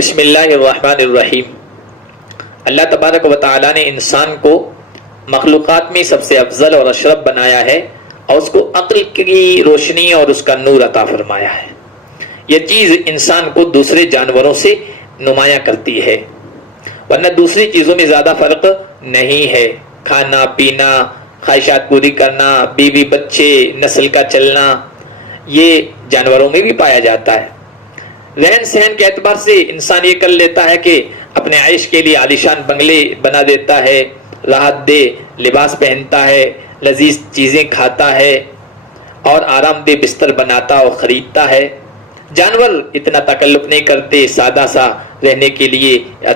بسم اللہ الرحمن الرحیم۔ اللہ تبارک و تعالیٰ نے انسان کو مخلوقات میں سب سے افضل اور اشرف بنایا ہے اور اس کو عقل کی روشنی اور اس کا نور عطا فرمایا ہے۔ یہ چیز انسان کو دوسرے جانوروں سے نمایاں کرتی ہے، ورنہ دوسری چیزوں میں زیادہ فرق نہیں ہے۔ کھانا پینا، خواہشات پوری کرنا، بیوی بچے، نسل کا چلنا، یہ جانوروں میں بھی پایا جاتا ہے۔ رہن سہن کے اعتبار سے انسان یہ کر لیتا ہے کہ اپنے عیش کے لیے عالیشان بنگلے بنا دیتا ہے، راحت دہ لباس پہنتا ہے، لذیذ چیزیں کھاتا ہے اور آرام دہ بستر بناتا اور خریدتا ہے۔ جانور اتنا تکلف نہیں کرتے، سادہ سا رہنے کے لیے،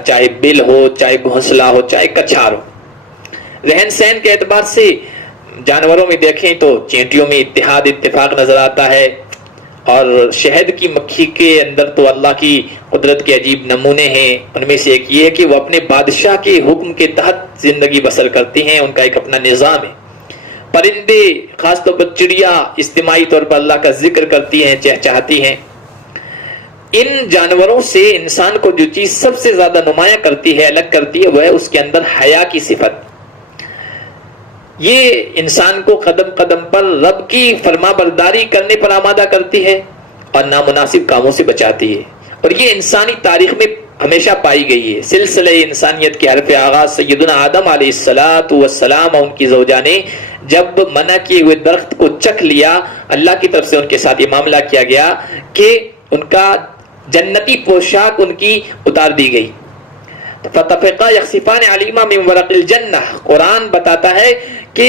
چاہے بل ہو، چاہے گھونسلہ ہو، چاہے کچھار ہو۔ رہن سہن کے اعتبار سے جانوروں میں دیکھیں تو چینٹیوں میں اتحاد اتفاق نظر آتا ہے، اور شہد کی مکھی کے اندر تو اللہ کی قدرت کے عجیب نمونے ہیں۔ ان میں سے ایک یہ ہے کہ وہ اپنے بادشاہ کے حکم کے تحت زندگی بسر کرتی ہیں، ان کا ایک اپنا نظام ہے۔ پرندے، خاص طور پر چڑیا، اجتماعی طور پر اللہ کا ذکر کرتی ہیں، چہچہاتی ہیں۔ ان جانوروں سے انسان کو جو چیز سب سے زیادہ نمایاں کرتی ہے، الگ کرتی ہے، وہ ہے اس کے اندر حیا کی صفت۔ یہ انسان کو قدم قدم پر رب کی فرما برداری کرنے پر آمادہ کرتی ہے اور نامناسب کاموں سے بچاتی ہے، اور یہ انسانی تاریخ میں ہمیشہ پائی گئی ہے۔ سلسلہ انسانیت کے حرف آغاز سیدنا آدم علیہ السلام اور ان کی زوجہ نے جب منع کیے ہوئے درخت کو چکھ لیا، اللہ کی طرف سے ان کے ساتھ یہ معاملہ کیا گیا کہ ان کا جنتی پوشاک ان کی اتار دی گئی۔ فَطَفِقَا يَخْصِفَانِ عَلَيْهِمَا مِنْ وَرَقِ الْجَنَّةِ، قرآن بتاتا ہے کہ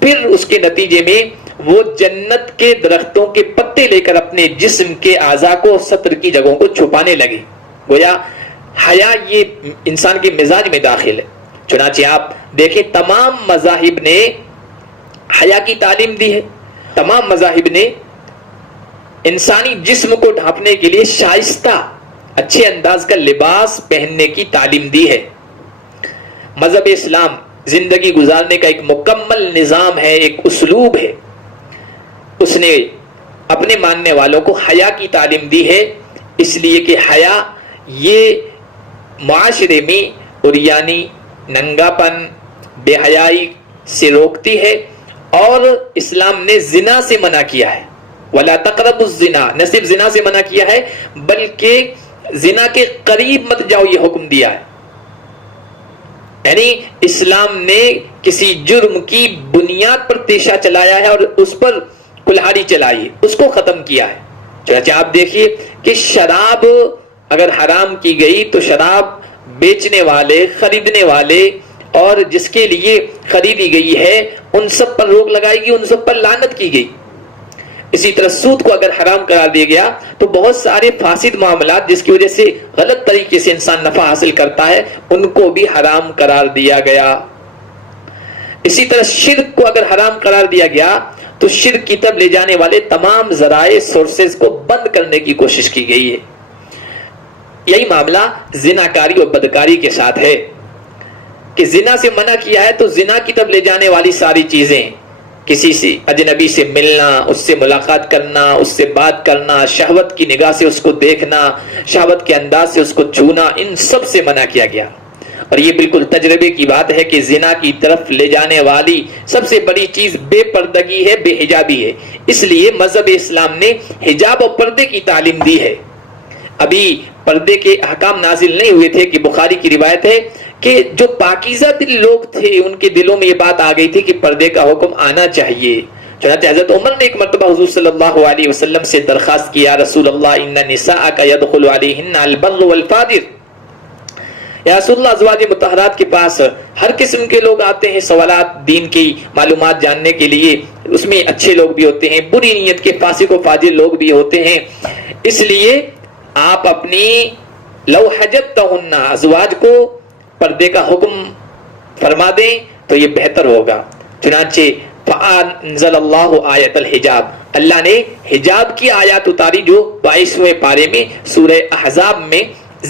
پھر اس کے نتیجے میں وہ جنت کے درختوں کے پتے لے کر اپنے جسم کے اعضاء کو، سطر کی جگہوں کو چھپانے لگے۔ گویا حیا یہ انسان کے مزاج میں داخل ہے۔ چنانچہ آپ دیکھیں تمام مذاہب نے حیا کی تعلیم دی ہے۔ تمام مذاہب نے انسانی جسم کو ڈھانپنے کے لیے شائستہ اچھے انداز کا لباس پہننے کی تعلیم دی ہے۔ مذہب اسلام زندگی گزارنے کا ایک مکمل نظام ہے، ایک اسلوب ہے۔ اس نے اپنے ماننے والوں کو حیا کی تعلیم دی ہے، اس لیے کہ حیا یہ معاشرے میں عریانی، ننگا پن، بے حیائی سے روکتی ہے، اور اسلام نے زنا سے منع کیا ہے۔ وَلَا تَقْرَبُوا الزِّنَا، نہ صرف زنا سے منع کیا ہے بلکہ زنا کے قریب مت جاؤ یہ حکم دیا ہے۔ یعنی اسلام نے کسی جرم کی بنیاد پر پیشہ چلایا ہے اور اس پر کلہاڑی چلائی، اس کو ختم کیا ہے۔ چنانچہ آپ دیکھیے کہ شراب اگر حرام کی گئی تو شراب بیچنے والے، خریدنے والے اور جس کے لیے خریدی گئی ہے ان سب پر روک لگائی گئی، ان سب پر لعنت کی گئی۔ اسی طرح سود کو اگر حرام قرار دیا گیا تو بہت سارے فاسد معاملات جس کی وجہ سے غلط طریقے سے انسان نفع حاصل کرتا ہے ان کو بھی حرام قرار دیا گیا۔ اسی طرح شرک کو اگر حرام قرار دیا گیا تو شرک کی طرف لے جانے والے تمام ذرائع، سورسز کو بند کرنے کی کوشش کی گئی ہے۔ یہی معاملہ زناکاری اور بدکاری کے ساتھ ہے کہ زنا سے منع کیا ہے تو زنا کی طرف لے جانے والی ساری چیزیں، کسی سے اجنبی سے ملنا، اس سے ملاقات کرنا، اس سے بات کرنا، شہوت کی نگاہ سے اس کو دیکھنا، شہوت کے انداز سے اس کو چھونا، ان سب سے منع کیا گیا۔ اور یہ بالکل تجربے کی بات ہے کہ زنا کی طرف لے جانے والی سب سے بڑی چیز بے پردگی ہے، بے حجابی ہے۔ اس لیے مذہب اسلام نے حجاب اور پردے کی تعلیم دی ہے۔ ابھی پردے کے احکام نازل نہیں ہوئے تھے کہ بخاری کی روایت ہے کہ جو پاکیزہ دل لوگ تھے ان کے دلوں میں یہ بات آ گئی تھی کہ پردے کا حکم آنا چاہیے۔ چنانچہ حضرت عمر نے ایک مرتبہ حضور صلی اللہ علیہ وسلم سے درخواست کیا، رسول اللہ ان نساءک یدخل علیہن البر والفاجر، یا رسول اللہ ازواج مطہرات کے پاس ہر قسم کے لوگ آتے ہیں سوالات دین کی معلومات جاننے کے لیے، اس میں اچھے لوگ بھی ہوتے ہیں، بری نیت کے فاسق و فاجر لوگ بھی ہوتے ہیں، اس لیے آپ اپنی لو حجبتہن ازواج کو پردے کا حکم فرما دیں تو یہ بہتر ہوگا۔ چنانچہ فانزل اللہ آیت الحجاب، اللہ نے حجاب کی آیات اتاری جو 22ویں پارے میں سورہ احزاب میں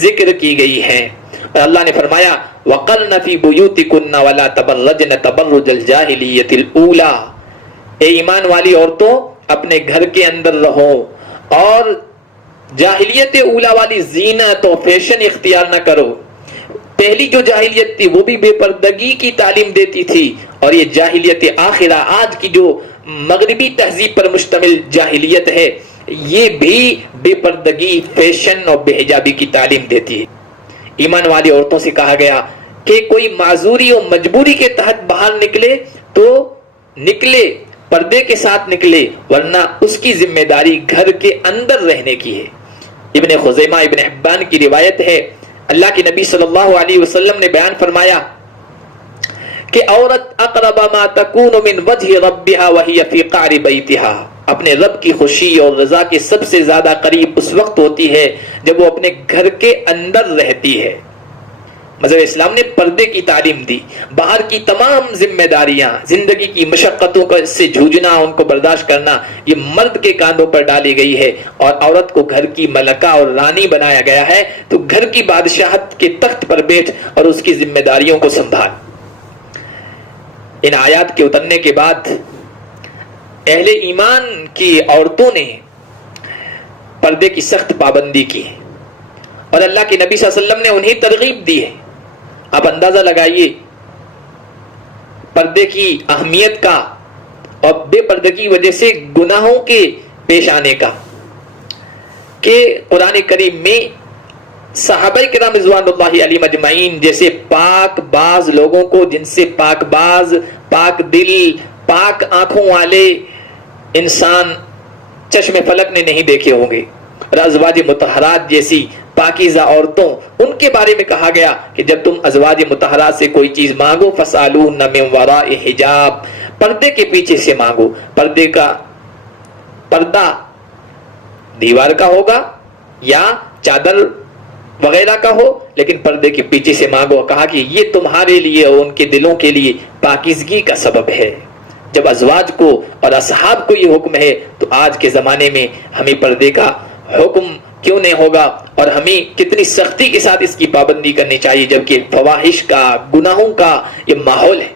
ذکر کی گئی ہیں، اور اللہ نے فرمایا وَقَرْنَ فِي بُيُوتِكُنَّ وَلَا تَبَرَّجْنَ تَبَرُّجَ الْجَاهِلِيَّةِ الْأُولَى، اے ایمان والی عورتوں اپنے گھر کے اندر رہو اور جاہلیت اولا والی زینت اور فیشن اختیار نہ کرو. پہلی جو جاہلیت تھی وہ بھی بے پردگی کی تعلیم دیتی تھی, اور یہ جاہلیت آخرہ آج کی جو مغربی تہذیب پر مشتمل جاہلیت ہے یہ بھی بے پردگی, فیشن اور بے حجابی کی تعلیم دیتی ہے. ایمان والی عورتوں سے کہا گیا کہ کوئی معذوری اور مجبوری کے تحت باہر نکلے تو نکلے, پردے کے ساتھ نکلے, ورنہ اس کی ذمہ داری گھر کے اندر رہنے کی ہے. ابن خزیمہ ابن حبان کی روایت ہے, اللہ کے نبی صلی اللہ علیہ وسلم نے بیان فرمایا کہ عورت اقرب ما تکون من وجہ ربها وہی فی قعر بیتها, اپنے رب کی خوشی اور رضا کے سب سے زیادہ قریب اس وقت ہوتی ہے جب وہ اپنے گھر کے اندر رہتی ہے. مذہب اسلام نے پردے کی تعلیم دی. باہر کی تمام ذمہ داریاں, زندگی کی مشقتوں کا سے جھوجنا, ان کو برداشت کرنا, یہ مرد کے کاندھوں پر ڈالی گئی ہے, اور عورت کو گھر کی ملکہ اور رانی بنایا گیا ہے. تو گھر کی بادشاہت کے تخت پر بیٹھ اور اس کی ذمہ داریوں کو سنبھال. ان آیات کے اترنے کے بعد اہل ایمان کی عورتوں نے پردے کی سخت پابندی کی, اور اللہ کے نبی صلی اللہ علیہ وسلم نے انہیں ترغیب دی ہے. آپ اندازہ لگائیے پردے کی اہمیت کا اور بے پردگی کی وجہ سے گناہوں کے پیش آنے کا, کہ قرآن کریم میں صحابہ کرام رضوان اللہ علیہم اجمعین جیسے پاک باز لوگوں کو, جن سے پاک باز, پاک دل, پاک آنکھوں والے انسان چشم فلک نے نہیں دیکھے ہوں گے, اور ازواج مطہرات جیسی پاکیزہ عورتوں, ان کے بارے میں کہا گیا کہ جب تم ازواج مطہرات سے کوئی چیز مانگو فَاسْأَلُوهُنَّ مِنْ وَرَاءِ حجاب, پردے کے پیچھے سے مانگو. پردہ دیوار کا ہوگا یا چادر وغیرہ کا ہو, لیکن پردے کے پیچھے سے مانگو. کہا کہ یہ تمہارے لیے اور ان کے دلوں کے لیے پاکیزگی کا سبب ہے. جب ازواج کو اور اصحاب کو یہ حکم ہے تو آج کے زمانے میں ہمیں پردے کا حکم کیوں نہیں ہوگا, اور ہمیں کتنی سختی کے ساتھ اس کی پابندی کرنی چاہیے, جبکہ فواحش کا, گناہوں کا یہ ماحول ہے.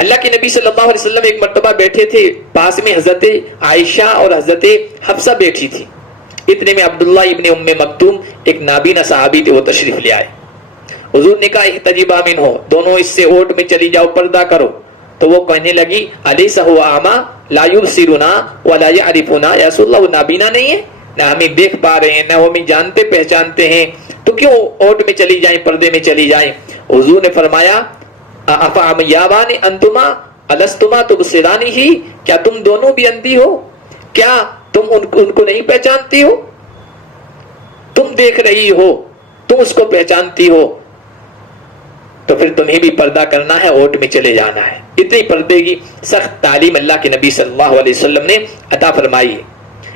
اللہ کے نبی صلی اللہ علیہ وسلم ایک مرتبہ بیٹھے تھے, پاس میں حضرت عائشہ اور حضرت حفصہ بیٹھی تھی. اتنے میں عبداللہ ابن ام مکتوم ایک نابینا صحابی تھے, وہ تشریف لے آئے. حضور نے کہا احتجبا منہ, دونوں اس سے اوٹ میں چلی جاؤ, پردہ کرو. تو وہ کہنے لگی الیس هو اعمی لا یبصرنا ولا یعرفنا, یا رسول اللہ وہ نابینا نہیں ہے, نہ ہمیں دیکھ پا رہے ہیں, نہ وہ ہمیں جانتے پہچانتے ہیں, تو کیوں اوٹ میں چلی جائیں, پردے میں چلی جائیں. حضور نے فرمایا افعمیابان انتما الستما تبصرانہ, کیا تم دونوں بھی اندھی ہو, کیا تم ان کو نہیں پہچانتی ہو, تم دیکھ رہی ہو, تم اس کو پہچانتی ہو, تو پھر تمہیں بھی پردہ کرنا ہے, اوٹ میں چلے جانا ہے. اتنی پردے کی سخت تعلیم اللہ کے نبی صلی اللہ علیہ وسلم نے عطا فرمائی ہے.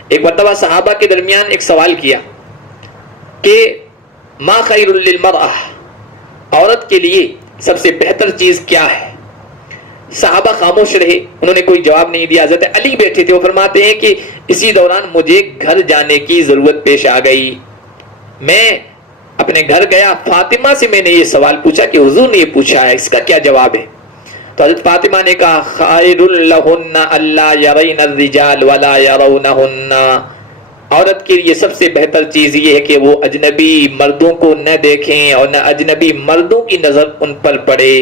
ایک مرتبہ صحابہ کے درمیان ایک سوال کیا کہ ما خیر للمرأة, عورت کے لیے سب سے بہتر چیز کیا ہے؟ صحابہ خاموش رہے, انہوں نے کوئی جواب نہیں دیا. حضرت علی بیٹھے تھے, وہ فرماتے ہیں کہ اسی دوران مجھے گھر جانے کی ضرورت پیش آ گئی. میں اپنے گھر گیا, فاطمہ سے میں نے یہ سوال پوچھا کہ حضور نے یہ پوچھا ہے, اس کا کیا جواب ہے؟ تو حضرت فاطمہ نے کہا خیر لہن الا یرین الرجال ولا یرونہن, عورت کے لیے سب سے بہتر چیز یہ ہے کہ وہ اجنبی مردوں کو نہ دیکھیں اور نہ اجنبی مردوں کی نظر ان پر پڑے.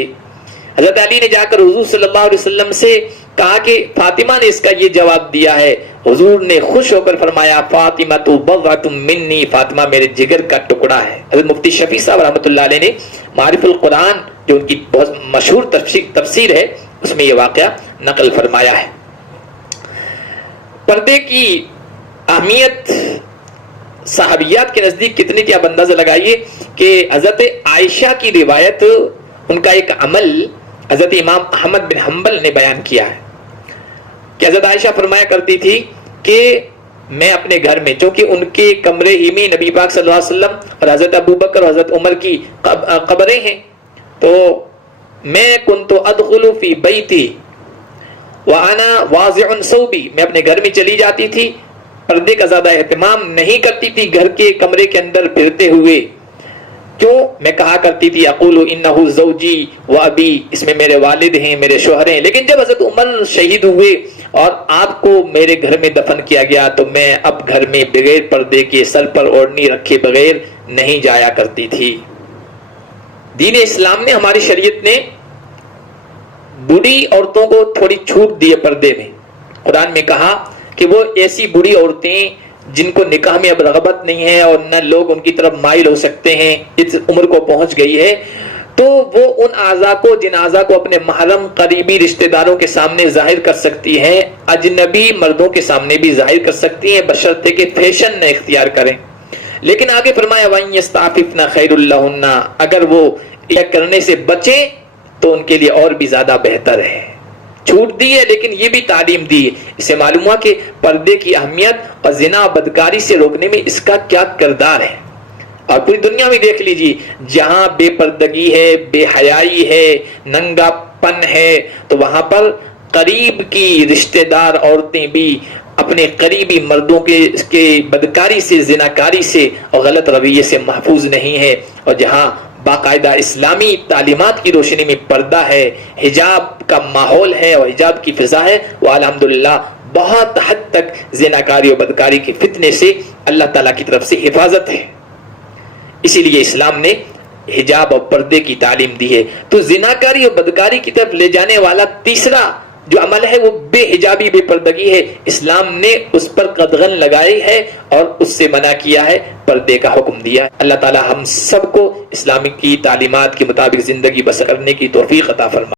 حضرت علی نے جا کر حضور صلی اللہ علیہ وسلم سے کہا کہ فاطمہ نے اس کا یہ جواب دیا ہے. حضور نے خوش ہو کر فرمایا فاطمہ تو بضعۃ منی, فاطمہ میرے جگر کا ٹکڑا ہے. حضرت مفتی شفیع صاحب رحمۃ اللہ علیہ نے معارف القرآن, جو ان کی بہت مشہور تفسیر ہے, اس میں یہ واقعہ نقل فرمایا ہے. پردے کی اہمیت صحابیات کے نزدیک کتنی تھی, آپ اندازہ لگائیے کہ حضرت عائشہ کی روایت, ان کا ایک عمل حضرت امام احمد بن حنبل نے بیان کیا ہے کہ حضرت عائشہ فرمایا کرتی تھی کہ میں اپنے گھر میں, چونکہ ان کے کمرے ہی میں نبی پاک صلی اللہ علیہ وسلم اور حضرت ابو بکر اور حضرت عمر کی قبریں ہیں, تو میں کنت ادخل فی بیتی وانا واضع ثوبی, میں اپنے گھر میں چلی جاتی تھی, پردے کا زیادہ اہتمام نہیں کرتی تھی, گھر کے کمرے کے اندر پھرتے ہوئے کیوں میں کہا کرتی تھی اقول انہ زوجی و ابی، اس میں میرے والد ہیں، میرے شوہر ہیں، لیکن جب حضرت عمر شہید ہوئے اور آپ کو میرے گھر میں دفن کیا گیا تو میں اب گھر میں بغیر پردے کے، سر پر اوڑھنی رکھے بغیر نہیں جایا کرتی تھی۔ دین اسلام نے، ہماری شریعت نے بوڑھی عورتوں کو تھوڑی چھوٹ دی ہے پردے میں۔ قرآن میں کہا کہ وہ ایسی بوڑھی عورتیں جن کو نکاح میں اب رغبت نہیں ہے اور نہ لوگ ان کی طرف مائل ہو سکتے ہیں، اس عمر کو پہنچ گئی ہے، تو وہ ان اعضاء کو، جن اعضاء کو اپنے محرم قریبی رشتہ داروں کے سامنے ظاہر کر سکتی ہیں، اجنبی مردوں کے سامنے بھی ظاہر کر سکتی ہیں، بشرطے کہ فیشن نہ اختیار کریں۔ لیکن آگے فرمایا وَإِن يَسْتَعْفِفْنَ خَيْرٌ لَهُنَّ، اگر وہ یہ کرنے سے بچیں تو ان کے لیے اور بھی زیادہ بہتر ہے۔ چھوٹ دی ہے لیکن یہ بھی تعلیم دی ہے۔ اسے معلوم ہوا کہ پردے کی اہمیت اور زنا و بدکاری سے روکنے میں اس کا کیا کردار ہے۔ اور پوری دنیا میں دیکھ لیجیے، جہاں بے پردگی ہے، بے حیائی ہے، ننگا پن ہے، تو وہاں پر قریب کی رشتہ دار عورتیں بھی اپنے قریبی مردوں کے بدکاری سے، زناکاری سے اور غلط رویے سے محفوظ نہیں ہے۔ اور جہاں باقاعدہ اسلامی تعلیمات کی روشنی میں پردہ ہے، حجاب کا ماحول ہے اور حجاب کی فضا ہے، وہ الحمدللہ بہت حد تک زناکاری اور بدکاری کے فتنے سے اللہ تعالیٰ کی طرف سے حفاظت ہے۔ اسی لیے اسلام نے حجاب اور پردے کی تعلیم دی ہے۔ تو زناکاری اور بدکاری کی طرف لے جانے والا تیسرا جو عمل ہے وہ بے حجابی، بے پردگی ہے۔ اسلام نے اس پر قدغن لگائی ہے اور اس سے منع کیا ہے، پردے کا حکم دیا ہے۔ اللہ تعالی ہم سب کو اسلام کی تعلیمات کے مطابق زندگی بسر کرنے کی توفیق عطا فرمائے۔